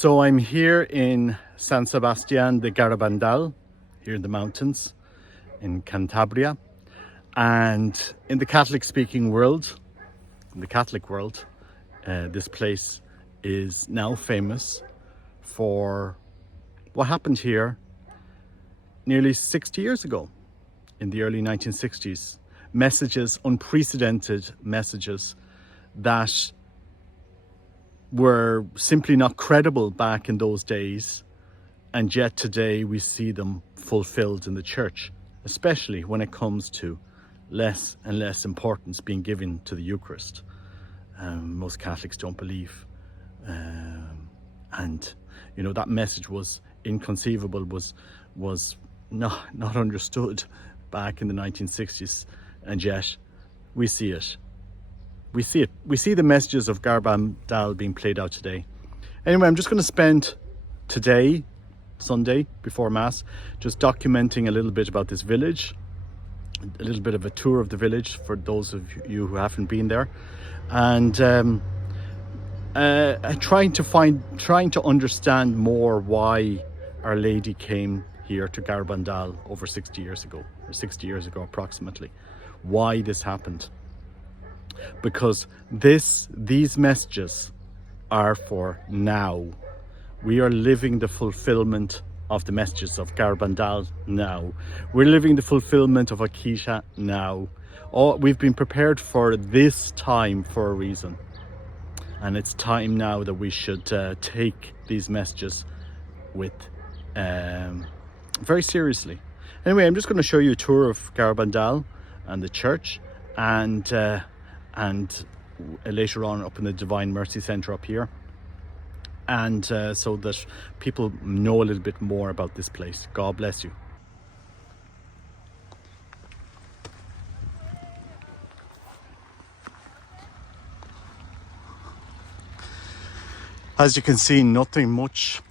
So I'm here in San Sebastian de Garabandal, here in the mountains in Cantabria. And in the Catholic-speaking world, in the Catholic world, this place is now famous for what happened here nearly 60 years ago, in the early 1960s. Messages, unprecedented messages that were simply not credible back in those days, and yet today we see them fulfilled in the church, especially when it comes to less and less importance being given to the Eucharist. Most Catholics don't believe, and you know, that message was inconceivable, was not understood back in the 1960s, and yet we see it. We see the messages of Garabandal being played out today. Anyway, I'm just going to spend today, Sunday, before Mass, just documenting a little bit about this village, a little bit of a tour of the village for those of you who haven't been there, and trying to understand more why Our Lady came here to Garabandal over 60 years ago approximately. Why this happened. Because these messages are for now. We are living the fulfillment of the messages of Garabandal now. We're living the fulfillment of Akisha now. We've been prepared for this time for a reason. And it's time now that we should take these messages with very seriously. Anyway, I'm just going to show you a tour of Garabandal and the church, and later on up in the Divine Mercy Centre up here, and so that people know a little bit more about this place. God bless you. As you can see, nothing much.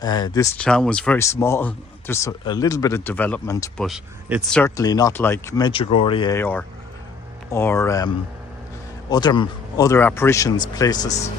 This town was very small. There's a little bit of development, but it's certainly not like Medjugorje or other apparitions places.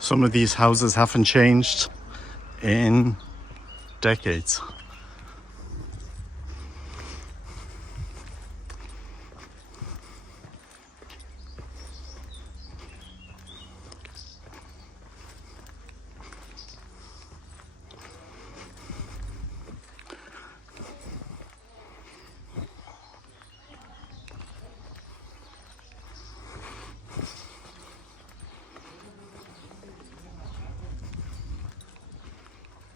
Some of these houses haven't changed in decades.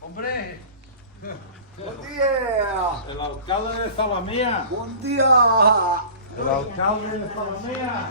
Hombre, buen día. El alcalde de Zalamea. Buen día. El alcalde de Zalamea.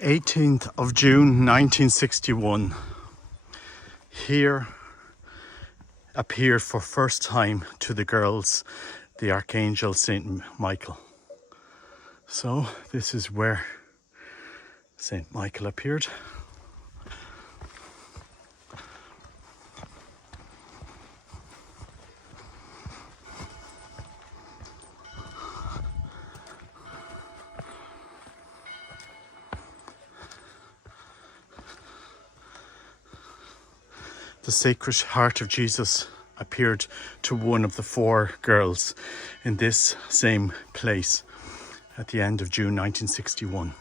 18th of June 1961. Here appeared for first time to the girls the Archangel Saint Michael. So this is where Saint Michael appeared. The Sacred Heart of Jesus appeared to one of the 4 girls in this same place at the end of June 1961.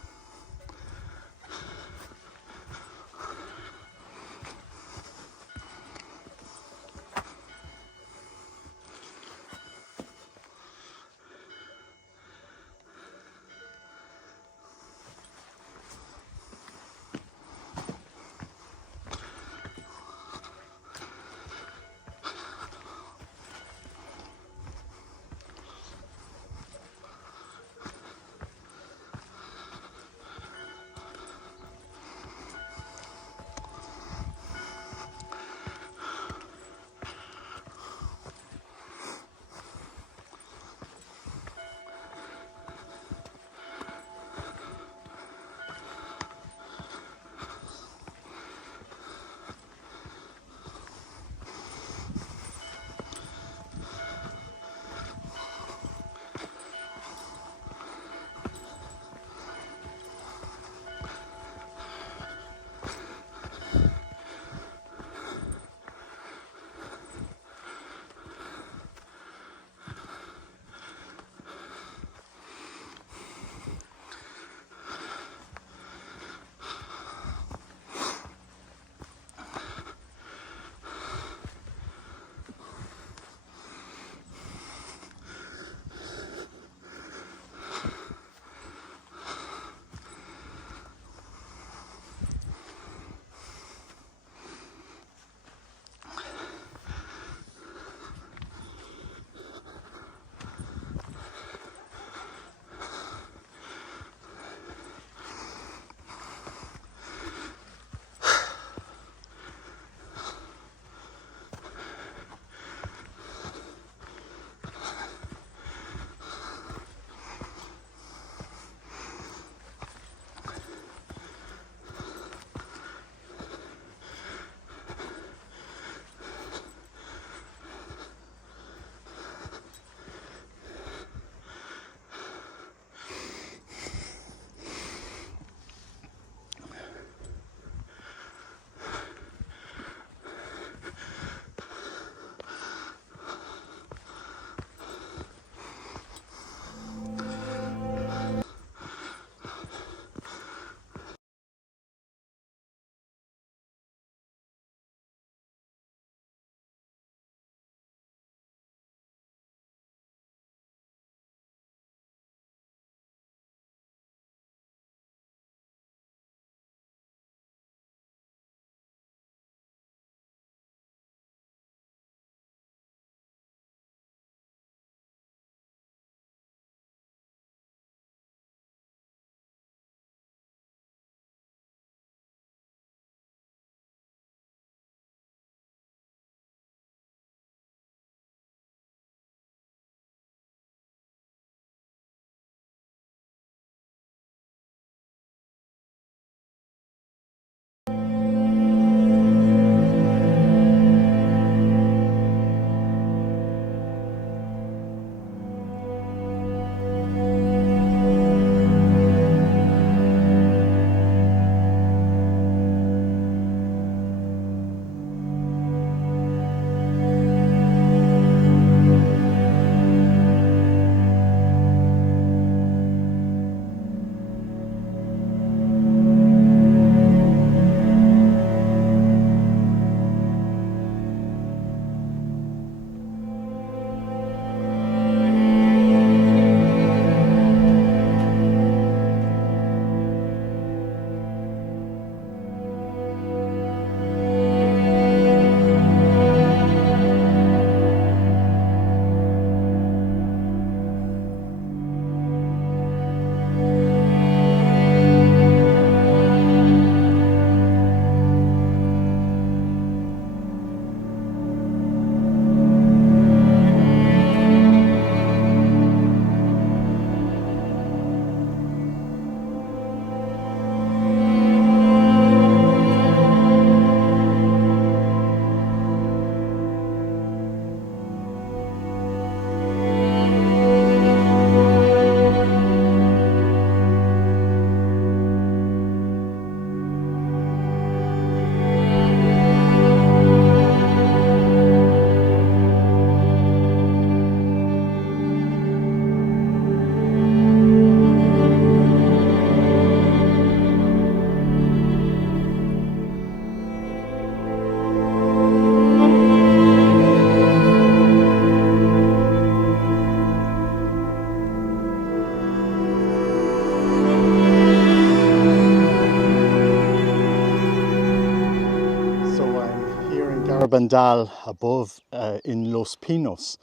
Garabandal above in Los Pinos,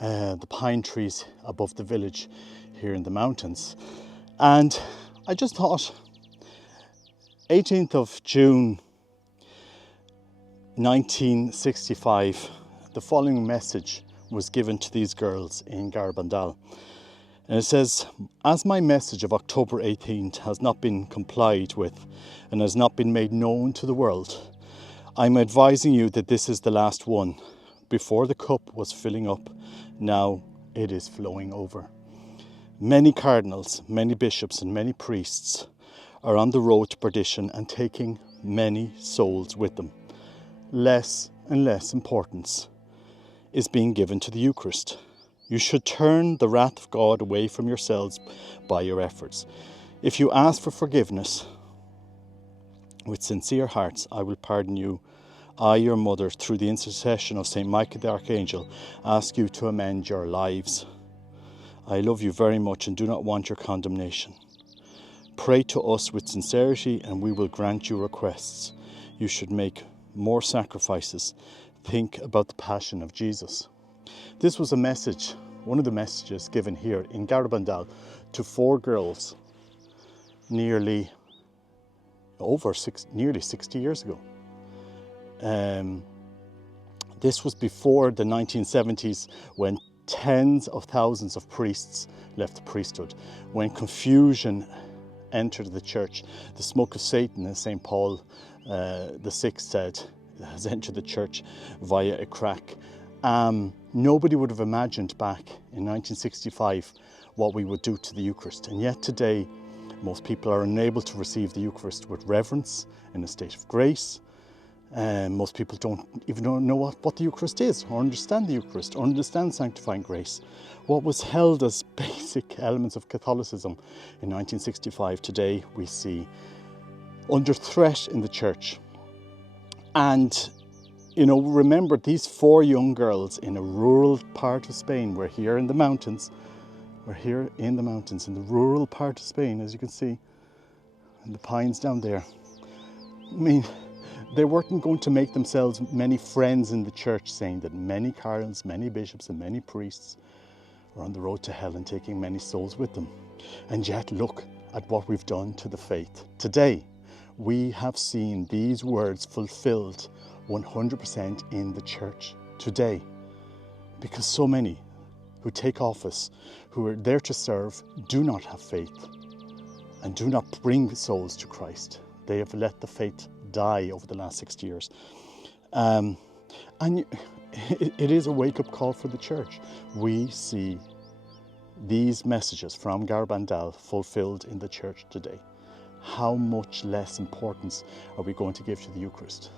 the pine trees above the village here in the mountains. And I just thought, 18th of June 1965, the following message was given to these girls in Garabandal. And it says, as my message of October 18th has not been complied with and has not been made known to the world, I'm advising you that this is the last one. Before the cup was filling up, now it is flowing over. Many cardinals, many bishops and many priests are on the road to perdition and taking many souls with them. Less and less importance is being given to the Eucharist. You should turn the wrath of God away from yourselves by your efforts. If you ask for forgiveness with sincere hearts, I will pardon you. I, your mother, through the intercession of St. Michael the Archangel, ask you to amend your lives. I love you very much and do not want your condemnation. Pray to us with sincerity and we will grant you requests. You should make more sacrifices. Think about the passion of Jesus. This was a message, one of the messages given here in Garabandal to 4 girls nearly 60 years ago. This was before the 1970s, when tens of thousands of priests left the priesthood, when confusion entered the church. The smoke of Satan, as St. Paul the Sixth said, has entered the church via a crack. Nobody would have imagined back in 1965 what we would do to the Eucharist. And yet today, most people are unable to receive the Eucharist with reverence, in a state of grace. Most people don't even know what the Eucharist is, or understand the Eucharist, or understand sanctifying grace. What was held as basic elements of Catholicism in 1965, today we see under threat in the church. And remember, these 4 young girls in a rural part of Spain. We're here in the mountains. We're here in the mountains, in the rural part of Spain, as you can see, and the pines down there. I mean, they weren't going to make themselves many friends in the church, saying that many cardinals, many bishops and many priests were on the road to hell and taking many souls with them. And yet look at what we've done to the faith. Today, we have seen these words fulfilled 100% in the church today, because so many who take office, who are there to serve, do not have faith and do not bring souls to Christ. They have let the faith die over the last 60 years. And it is a wake-up call for the church. We see these messages from Garabandal fulfilled in the church today. How much less importance are we going to give to the Eucharist?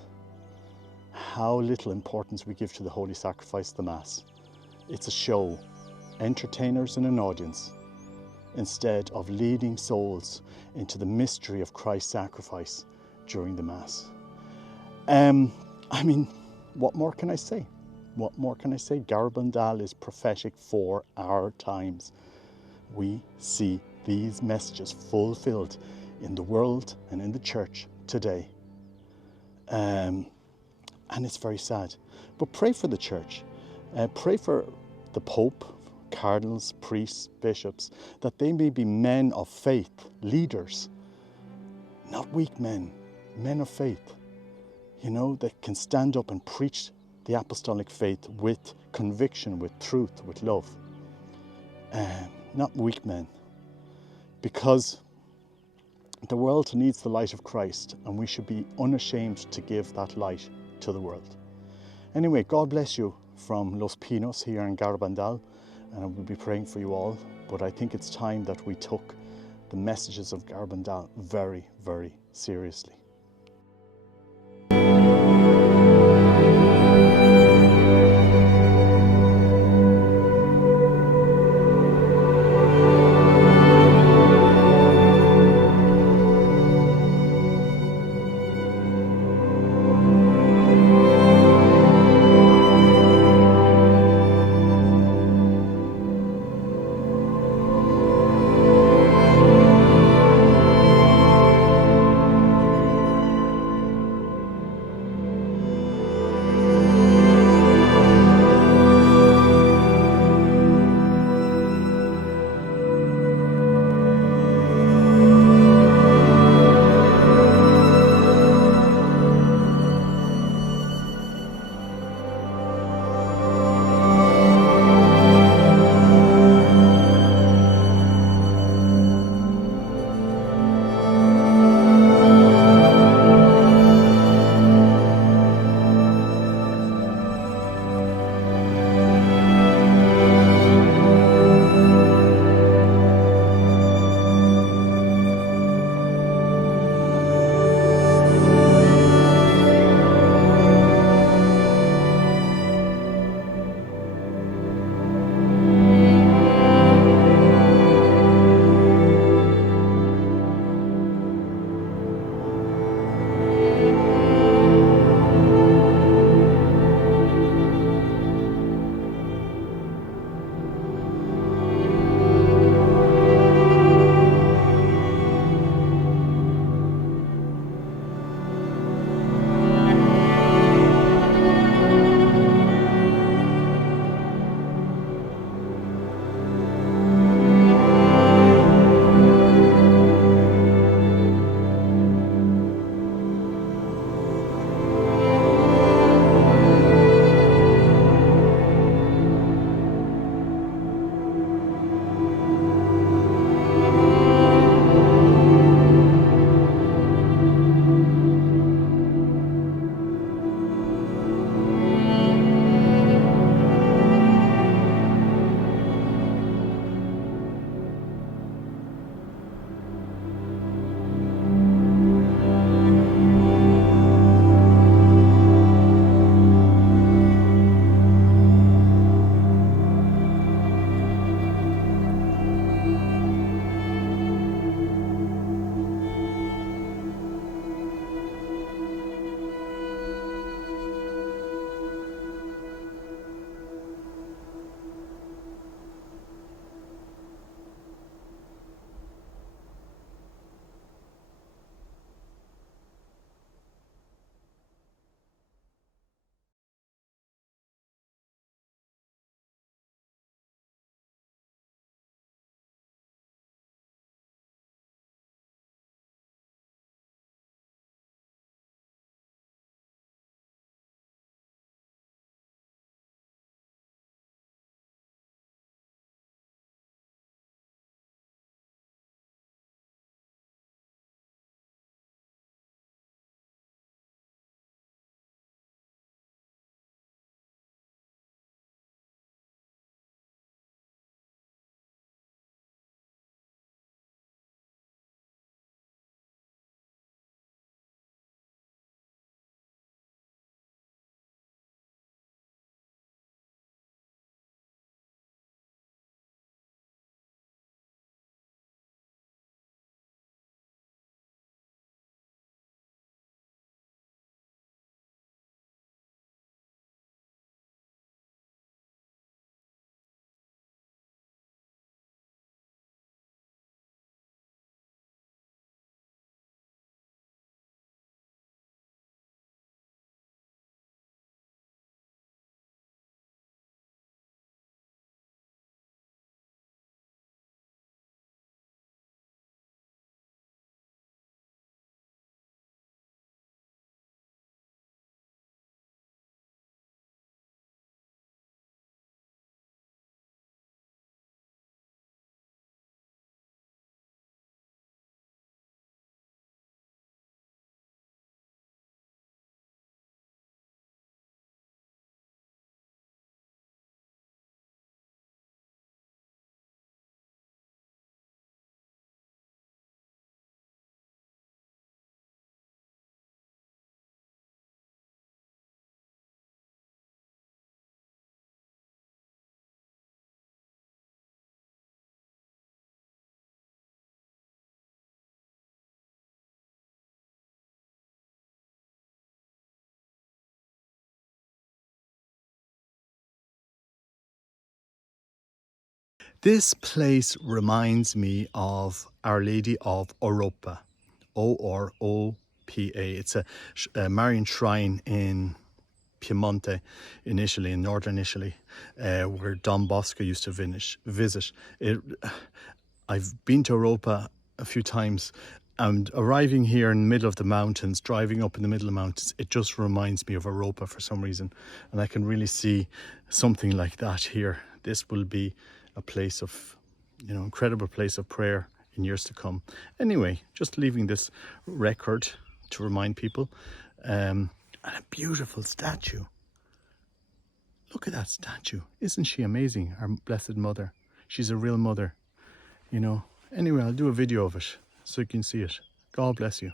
How little importance we give to the holy sacrifice of the Mass. It's a show, entertainers and an audience, instead of leading souls into the mystery of Christ's sacrifice during the Mass. I mean, what more can I say? What more can I say? Garabandal is prophetic for our times. We see these messages fulfilled in the world and in the church today. And it's very sad. But pray for the church. Pray for the Pope, cardinals, priests, bishops, that they may be men of faith, leaders, not weak men, men of faith, that can stand up and preach the apostolic faith with conviction, with truth, with love. Not weak men. Because the world needs the light of Christ, and we should be unashamed to give that light to the world. Anyway, God bless you from Los Pinos here in Garabandal, and I will be praying for you all. But I think it's time that we took the messages of Garabandal very, very seriously. This place reminds me of Our Lady of Oropa, O-R-O-P-A. It's a Marian shrine in Piemonte in Italy, in northern Italy, where Don Bosco used to visit. I've been to Europa a few times, and arriving here in the middle of the mountains, driving up in the middle of the mountains, it just reminds me of Europa for some reason. And I can really see something like that here. This will be a place of, incredible place of prayer in years to come. Anyway, just leaving this record to remind people. And a beautiful statue. Look at that statue. Isn't she amazing? Our Blessed Mother. She's a real mother. Anyway, I'll do a video of it so you can see it. God bless you.